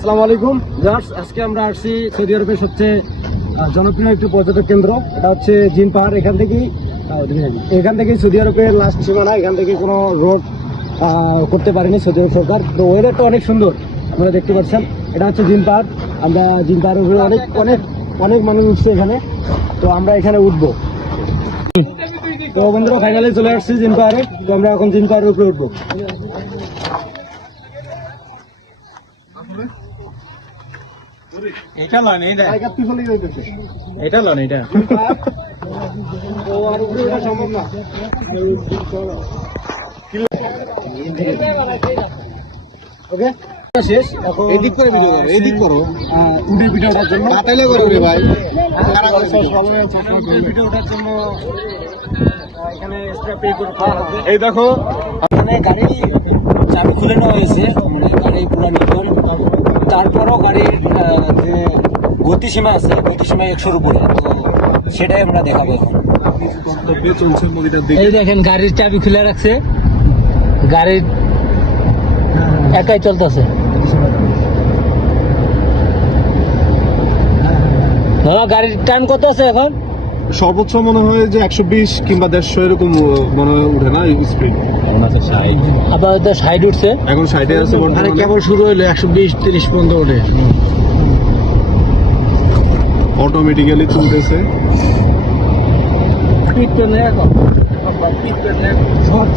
আসসালামু আলাইকুম ভিউয়ার্স, আজকে আমরা আসছি সৌদি আরবের সবচেয়ে জনপ্রিয় একটি পর্যটক কেন্দ্র। এটা হচ্ছে জিন পাহাড়। এখান থেকে সৌদি আরবের লাস্ট সীমানা। এখান থেকে কোনো রোড করতে পারেনি সৌদি আরব সরকার। তো ওয়েদারটা অনেক সুন্দর, আপনারা দেখতে পাচ্ছেন। এটা হচ্ছে জিন পাহাড়। আমরা জিন পাহাড়ের উপরে অনেক অনেক অনেক মানুষ উঠছে এখানে। তো আমরা এখানে উঠবো। তো বন্ধুরা, ফাইনালি চলে আসছি জিন পাহাড়ে। তো আমরা এখন জিন পাহাড়ের উপরে উঠবো। এটা লন এটা এটা লন এটা তো আর উপরে ওঠা সম্ভব না। ওকে, শেষ। এখন এদিক করে ভিডিও করো, এদিক করো। উঠে পিঠে ওঠার জন্য তাতাইলে করো রে ভাই। উঠে পিঠে ওঠার জন্য এখানে এক্সট্রা পে করে লাগবে। এই দেখো, এখানে গাড়ি চাবি খুলে নেওয়া হয়েছে, মানে গাড়ি পুরো নির্ভর। তারপরও গাড়ির যে গতিসীমা আছে, গতিসীমা 100-র উপরে। তো সেটাই আমরা দেখাবো এখন। চলছে নদীটার দিকে। এই দেখেন গাড়ির চাবি খুলে রাখছে, গাড়ির একাই চলতেছে। দাদা, গাড়ির টাইম কত আছে এখন? সর্বোচ্চ মনে হয় যে 120 কিংবা 150 এরকম মনে হয় উঠে না স্পিড। আবার 60 উঠছে। এখন 60 আছে বর্তমানে। কেবল শুরু হইলো, 120-30 পর্যন্ত ওঠে। অটোমেটিক্যালি চলতেছে। শর্ট